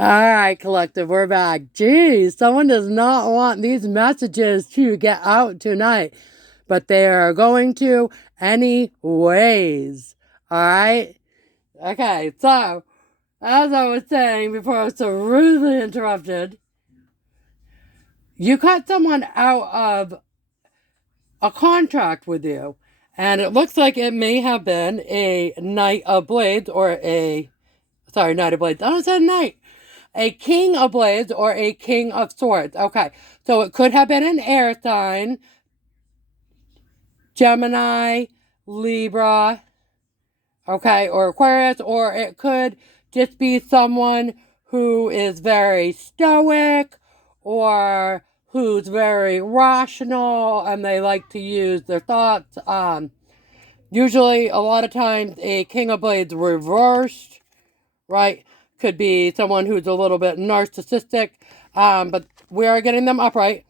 Alright, collective, we're back. Geez, someone does not want these messages to get out tonight, but they are going to anyways. Alright? Okay, so, as I was saying before I was so rudely interrupted, you cut someone out of a contract with you, and it looks like it may have been a Knight of Blades or Knight of Blades. I don't say Knight. A King of Blades or a King of Swords. Okay, so it could have been an air sign, Gemini, Libra, okay, or Aquarius, or it could just be someone who is very stoic or who's very rational and they like to use their thoughts. Usually, a lot of times, a King of Blades reversed, right? Could be someone who's a little bit narcissistic, but we are getting them upright.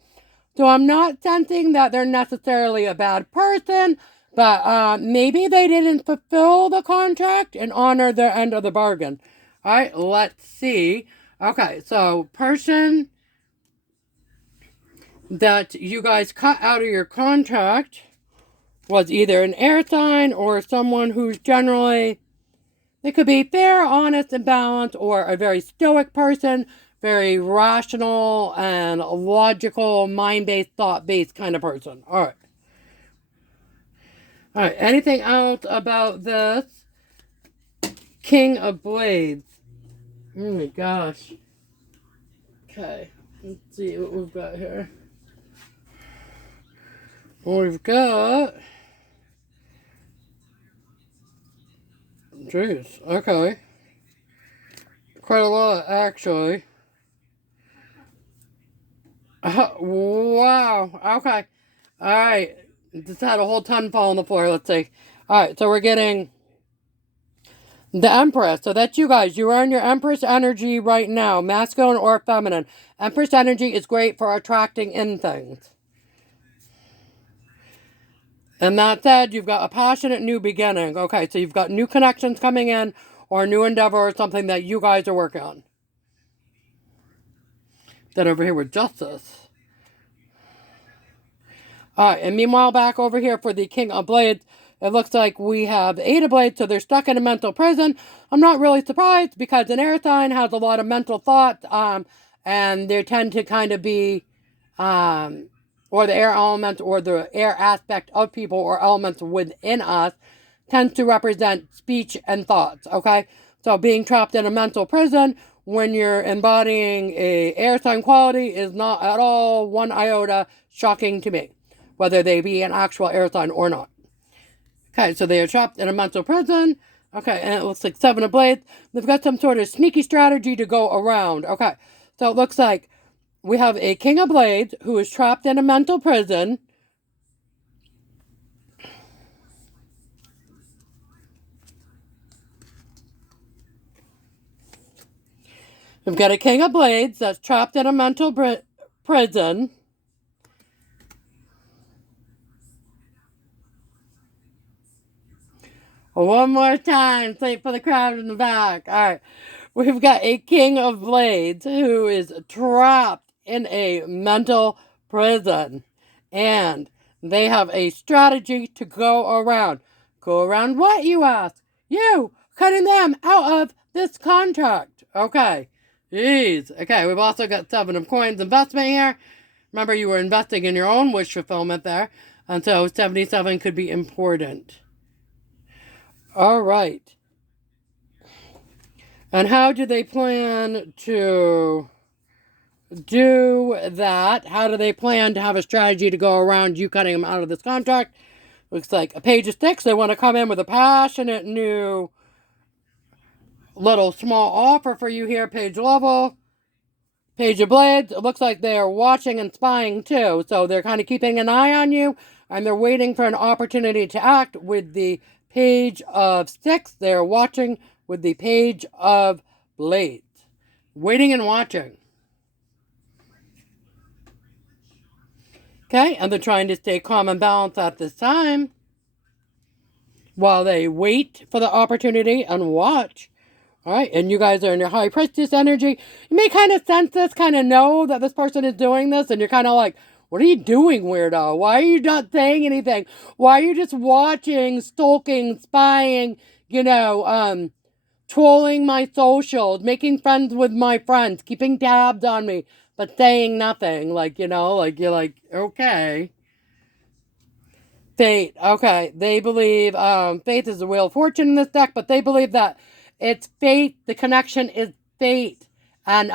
So I'm not sensing that they're necessarily a bad person, but maybe they didn't fulfill the contract and honor their end of the bargain. All right, let's see. Okay, so person that you guys cut out of your contract was either an air sign or someone who's generally, they could be fair, honest, and balanced, or a very stoic person, very rational and logical, mind-based, thought-based kind of person. All right. All right. Anything else about this King of Blades? Oh my gosh. Okay. Let's see what we've got here. We've got... Jeez. Okay. Quite a lot, actually. Wow. Okay. Alright. Just had a whole ton fall on the floor. Let's see. Alright, so we're getting the Empress. So that's you guys. You are in your Empress energy right now. Masculine or feminine. Empress energy is great for attracting in things. And that said, you've got a passionate new beginning. Okay, so you've got new connections coming in or a new endeavor or something that you guys are working on. Then over here with Justice. Alright, and meanwhile back over here for the King of Blades, it looks like we have the Eight of Blades, so they're stuck in a mental prison. I'm not really surprised because an air sign has a lot of mental thoughts, and they tend to kind of be, or the air element or the air aspect of people or elements within us tends to represent speech and thoughts, okay? So being trapped in a mental prison when you're embodying a air sign quality is not at all one iota shocking to me, whether they be an actual air sign or not. Okay, so they are trapped in a mental prison. Okay, and it looks like Seven of Blades. They've got some sort of sneaky strategy to go around. Okay, so it looks like we have a King of Blades who is trapped in a mental prison. We've got a King of Blades that's trapped in a mental prison. One more time, say it for the crowd in the back. All right, we've got a King of Blades who is trapped in a mental prison. And they have a strategy to go around. Go around what, you ask? You! Cutting them out of this contract. Okay. Jeez. Okay, we've also got Seven of Coins investment here. Remember, you were investing in your own wish fulfillment there. And so 77 could be important. All right. And how do they plan to do that? How do they plan to have a strategy to go around you cutting them out of this contract? Looks like a Page of Sticks. They want to come in with a passionate new little small offer for you here, page level. Page of Blades. It looks like they are watching and spying too. So they're kind of keeping an eye on you. And they're waiting for an opportunity to act with the Page of Sticks. They're watching with the Page of Blades. Waiting and watching. Okay, and they're trying to stay calm and balanced at this time while they wait for the opportunity and watch All right, and you guys are in your high priestess energy. You may kind of sense this, kind of know that this person is doing this, and you're kind of like, what are you doing, weirdo? Why are you not saying anything? Why are you just watching, stalking, spying, trolling my socials, making friends with my friends, keeping tabs on me, but saying nothing? Like, you're like, okay. Fate. Okay. They believe fate is the wheel of fortune in this deck, but they believe that it's fate. The connection is fate. And,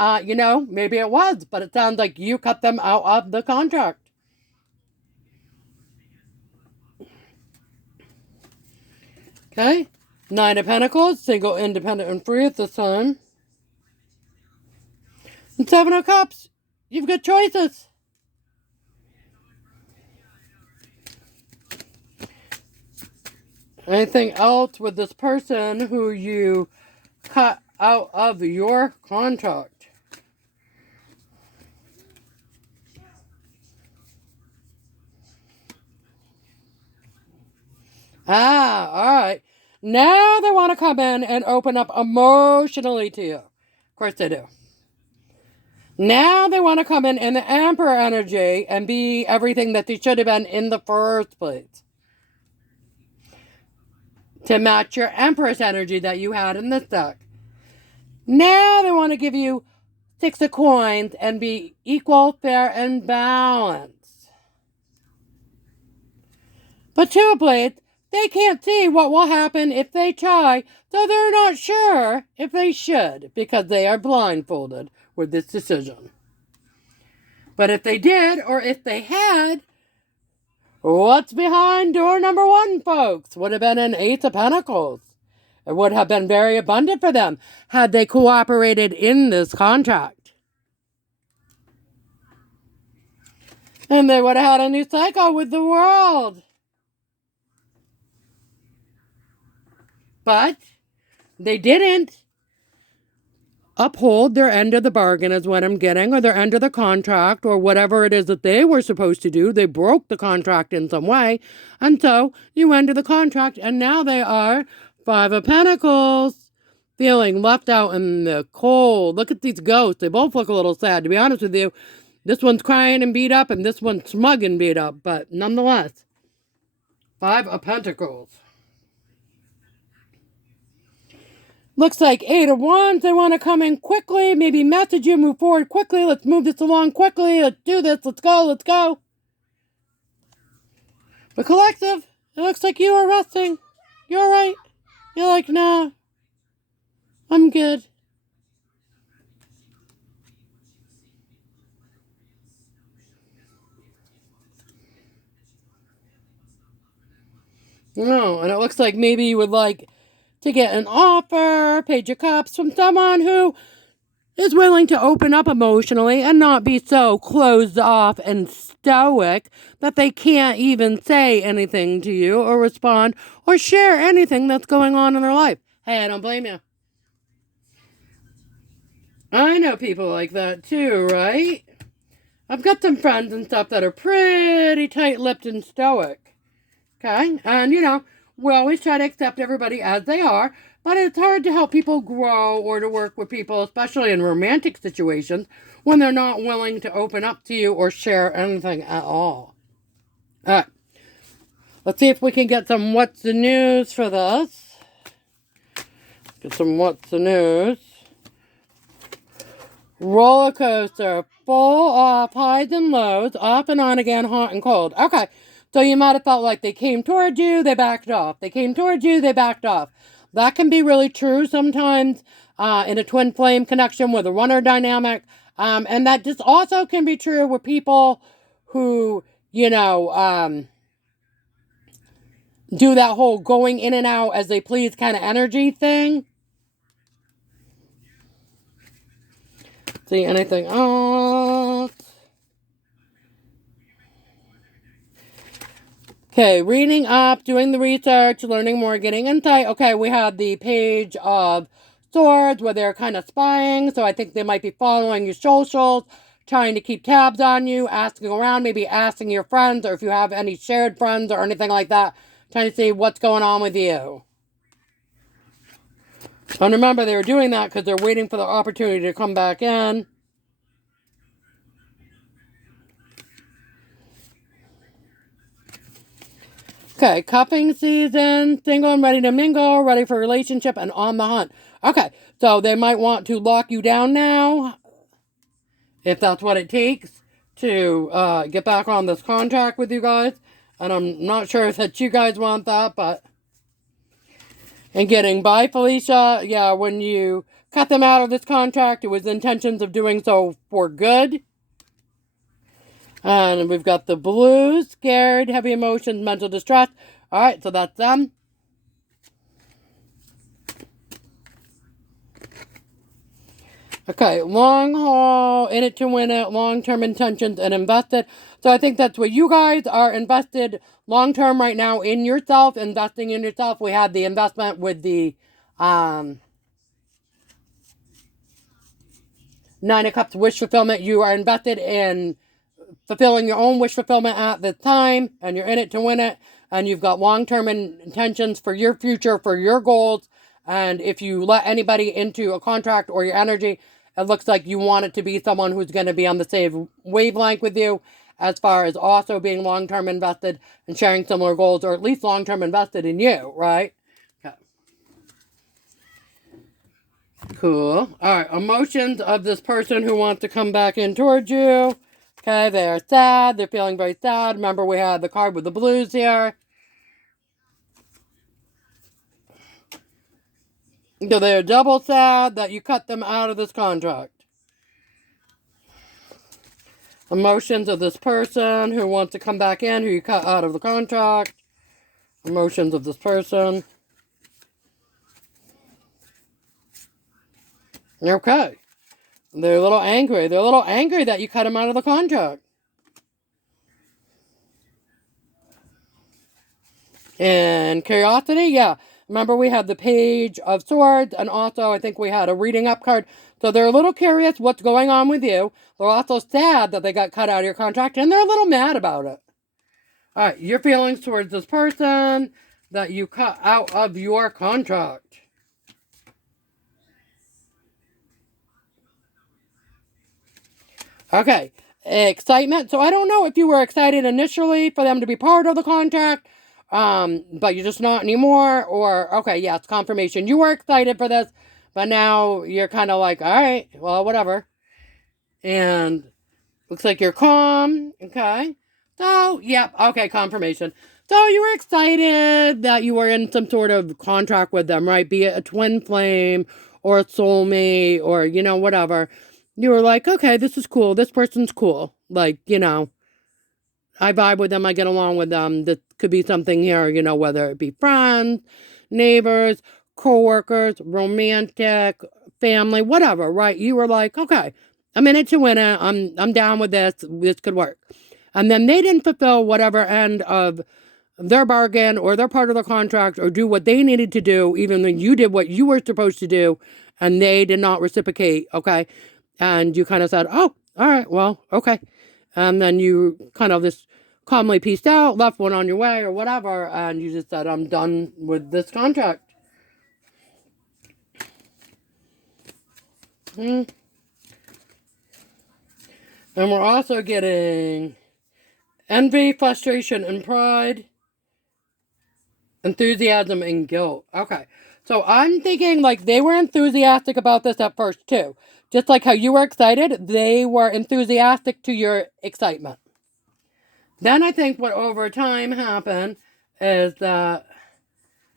maybe it was, but it sounds like you cut them out of the contract. Okay. Nine of Pentacles, single, independent, and free at this time. And Seven of Cups, you've got choices. Anything else with this person who you cut out of your contract? Ah, all right. Now they want to come in and open up emotionally to you. Of course they do. Now they want to come in the Emperor energy and be everything that they should have been in the first place. To match your Empress energy that you had in this deck. Now they want to give you Six of Coins and be equal, fair, and balanced. But Two of Blades, they can't see what will happen if they try, so they're not sure if they should, because they are blindfolded with this decision. But if they did, or if they had, what's behind door number one, folks? Would have been an Ace of Pentacles. It would have been very abundant for them had they cooperated in this contract. And they would have had a new cycle with the world. But they didn't uphold their end of the bargain is what I'm getting, or their end of the contract, or whatever it is that they were supposed to do. They broke the contract in some way. And so you ended the contract, and now they are Five of Pentacles, feeling left out in the cold. Look at these ghosts. They both look a little sad, to be honest with you. This one's crying and beat up, and this one's smug and beat up, but nonetheless, Five of Pentacles. Looks like Eight of Wands. They want to come in quickly, maybe message you, move forward quickly. Let's move this along quickly. Let's do this. Let's go. Let's go. But Collective, it looks like you are resting. You're all right. You're like, nah, I'm good. No, and it looks like maybe you would like to get an offer, Page of Cups, from someone who is willing to open up emotionally and not be so closed off and stoic that they can't even say anything to you or respond or share anything that's going on in their life. Hey, I don't blame you. I know people like that too, right? I've got some friends and stuff that are pretty tight-lipped and stoic. Okay? And, we always try to accept everybody as they are, but it's hard to help people grow or to work with people, especially in romantic situations, when they're not willing to open up to you or share anything at all. All right. Let's see if we can get some What's the News for this. Get some What's the News. Roller coaster, full of highs and lows, off and on again, hot and cold. Okay, so you might have felt like they came towards you, they backed off. They came towards you, they backed off. That can be really true sometimes in a twin flame connection with a runner dynamic. And that just also can be true with people who, do that whole going in and out as they please kind of energy thing. See anything else? Okay, reading up, doing the research, learning more, getting insight. Okay, we have the Page of Swords where they're kind of spying. So I think they might be following your socials, trying to keep tabs on you, asking around, maybe asking your friends or if you have any shared friends or anything like that, trying to see what's going on with you. And remember, they were doing that because they're waiting for the opportunity to come back in. Okay, cuffing season, single and ready to mingle, ready for relationship, and on the hunt. Okay, so they might want to lock you down now, if that's what it takes to get back on this contract with you guys. And I'm not sure that you guys want that, but... And getting by, Felicia, yeah, when you cut them out of this contract, it was intentions of doing so for good. And we've got the blues, scared, heavy emotions, mental distress. All right, so that's them. Okay, long haul, in it to win it, long-term intentions, and invested. So I think that's what you guys are invested long-term right now in yourself, investing in yourself. We had the investment with the Nine of Cups wish fulfillment. You are invested in fulfilling your own wish fulfillment at this time, and you're in it to win it, and you've got long-term intentions for your future, for your goals. And if you let anybody into a contract or your energy, it looks like you want it to be someone who's going to be on the same wavelength with you, as far as also being long-term invested and sharing similar goals, or at least long-term invested in you, right? Okay. Cool. All right. Emotions of this person who wants to come back in towards you. Okay, they're sad. They're feeling very sad. Remember, we had the card with the blues here. So they're double sad that you cut them out of this contract. Emotions of this person who wants to come back in, who you cut out of the contract. Emotions of this person. Okay. They're a little angry. They're a little angry that you cut them out of the contract. And curiosity, yeah. Remember, we had the Page of Swords, and also I think we had a reading up card. So they're a little curious what's going on with you. They're also sad that they got cut out of your contract, and they're a little mad about it. All right, your feelings towards this person that you cut out of your contract. Okay, excitement. So I don't know if you were excited initially for them to be part of the contract, but you're just not anymore, or, okay, yeah, it's confirmation. You were excited for this, but now you're kind of like, all right, well, whatever. And looks like you're calm, okay? So, yep, okay, confirmation. So you were excited that you were in some sort of contract with them, right? Be it a twin flame or a soulmate or, whatever. You were like, okay, this is cool. This person's cool. Like, I vibe with them. I get along with them. This could be something here, whether it be friends, neighbors, co-workers, romantic, family, whatever, right? You were like, okay, I'm in it to win it. I'm down with this. This could work. And then they didn't fulfill whatever end of their bargain or their part of the contract or do what they needed to do, even though you did what you were supposed to do, and they did not reciprocate, okay? And you kind of said, oh, all right, well, okay. And then you kind of just calmly pieced out, left, went on your way or whatever, and you just said, I'm done with this contract. And we're also getting envy, frustration, and pride, enthusiasm, and guilt. Okay. So I'm thinking like they were enthusiastic about this at first too. Just like how you were excited, they were enthusiastic to your excitement. Then I think what over time happened is that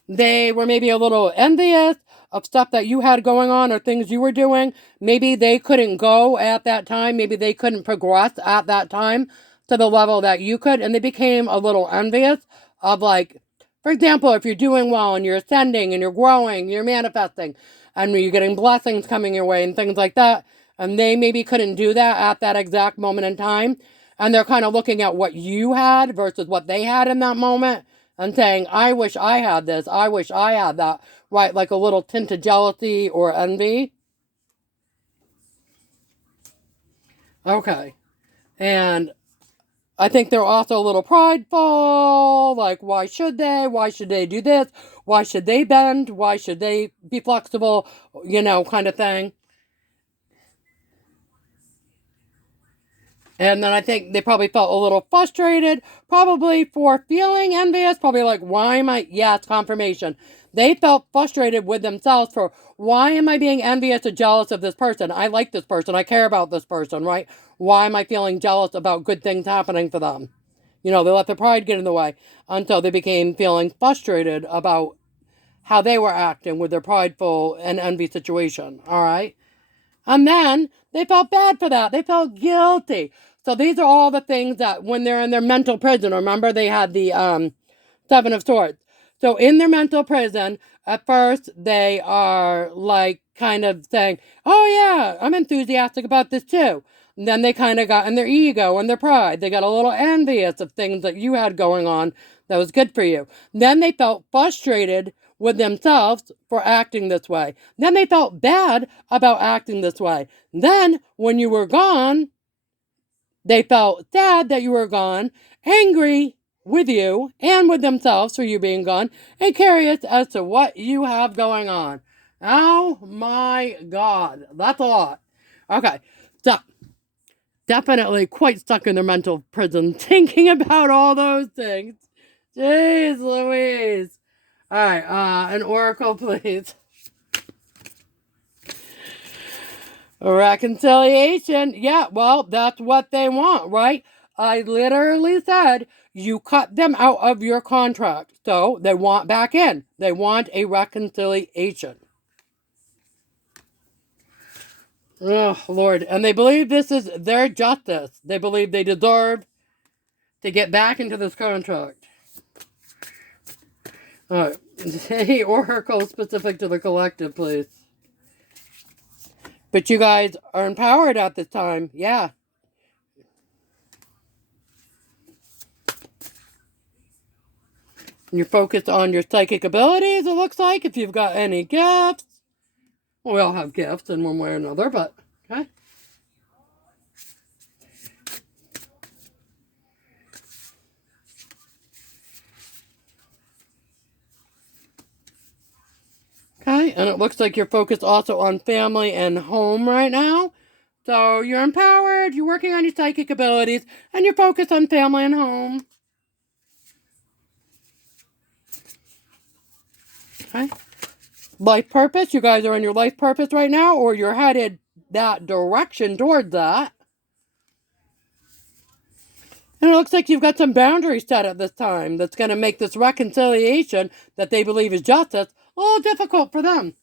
they were maybe a little envious of stuff that you had going on or things you were doing. Maybe they couldn't go at that time. Maybe they couldn't progress at that time to the level that you could. And they became a little envious of, like, for example, if you're doing well and you're ascending and you're growing, you're manifesting, and you're getting blessings coming your way and things like that. And they maybe couldn't do that at that exact moment in time. And they're kind of looking at what you had versus what they had in that moment and saying, I wish I had this, I wish I had that, right? Like a little tint of jealousy or envy. Okay. And I think they're also a little prideful. Like, why should they? Why should they do this? Why should they bend? Why should they be flexible? Kind of thing. And then I think they probably felt a little frustrated, probably for feeling envious, probably like, why am I, yeah, it's confirmation. They felt frustrated with themselves for, why am I being envious or jealous of this person? I like this person. I care about this person, right? Why am I feeling jealous about good things happening for them? They let their pride get in the way until they became feeling frustrated about how they were acting with their prideful and envy situation, all right? And then they felt bad for that. They felt guilty. So these are all the things that when they're in their mental prison, remember they had the Seven of Swords. So in their mental prison, at first they are like kind of saying, oh yeah, I'm enthusiastic about this too. And then they kind of got in their ego and their pride. They got a little envious of things that you had going on that was good for you. Then they felt frustrated with themselves for acting this way. Then they felt bad about acting this way. Then when you were gone, they felt sad that you were gone, angry with you and with themselves for you being gone, and curious as to what you have going on. Oh my God, that's a lot. Okay, so definitely quite stuck in their mental prison thinking about all those things. Jeez Louise. All right, an oracle, please. Reconciliation. Yeah, well, that's what they want, right? I literally said you cut them out of your contract. So they want back in. They want a reconciliation. Oh, Lord. And they believe this is their justice. They believe they deserve to get back into this contract. All right. Any oracle specific to the collective, please. But you guys are empowered at this time. Yeah. You're focused on your psychic abilities, it looks like, if you've got any gifts. Well, we all have gifts in one way or another, but okay. Okay, and it looks like you're focused also on family and home right now. So you're empowered, you're working on your psychic abilities, and you're focused on family and home. Okay. Life purpose, you guys are in your life purpose right now, or you're headed that direction towards that. And it looks like you've got some boundaries set at this time that's going to make this reconciliation that they believe is justice a little difficult for them.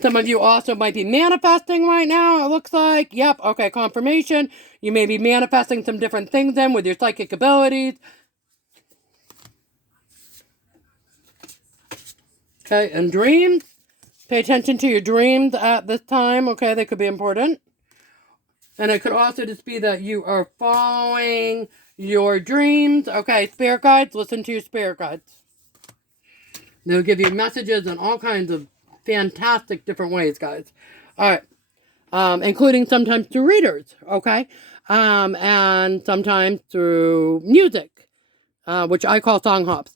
Some of you also might be manifesting right now, it looks like. Yep, okay, confirmation. You may be manifesting some different things then with your psychic abilities. Okay, and dreams. Pay attention to your dreams at this time. Okay, they could be important. And it could also just be that you are following your dreams. Okay, spirit guides, listen to your spirit guides. They'll give you messages in all kinds of fantastic different ways, guys. All right. Including sometimes through readers, okay? And sometimes through music, which I call song hops.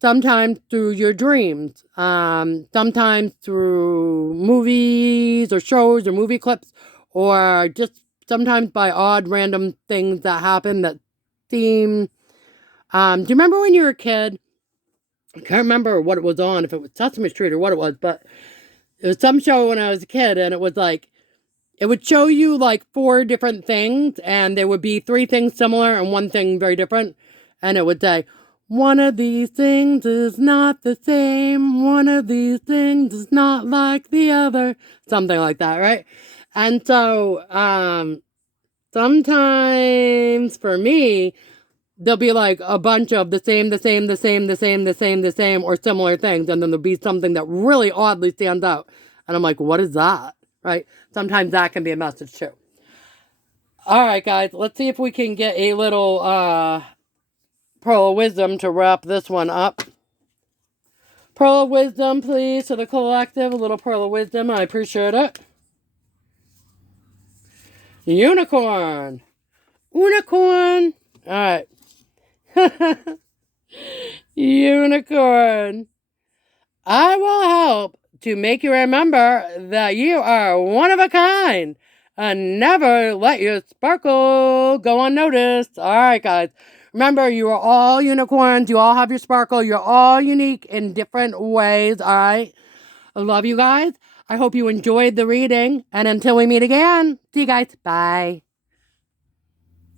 Sometimes through your dreams. Sometimes through movies or shows or movie clips, or just sometimes by odd random things that happen that seem... do you remember when you were a kid? I can't remember what it was on, if it was Sesame Street or what it was, but it was some show when I was a kid, and it was like, it would show you like 4 different things, and there would be 3 things similar and 1 thing very different. And it would say, one of these things is not the same. One of these things is not like the other. Something like that, right? And so, sometimes for me, there'll be like a bunch of the same, or similar things. And then there'll be something that really oddly stands out. And I'm like, what is that? Right? Sometimes that can be a message too. All right, guys, let's see if we can get a little pearl of wisdom to wrap this one up. Pearl of wisdom, please, to the collective. A little pearl of wisdom. I appreciate it. Unicorn. Unicorn. All right. Unicorn. I will help to make you remember that you are one of a kind and never let your sparkle go unnoticed. All right, guys. Remember, you are all unicorns. You all have your sparkle. You're all unique in different ways. All right. I love you guys. I hope you enjoyed the reading. And until we meet again, see you guys. Bye.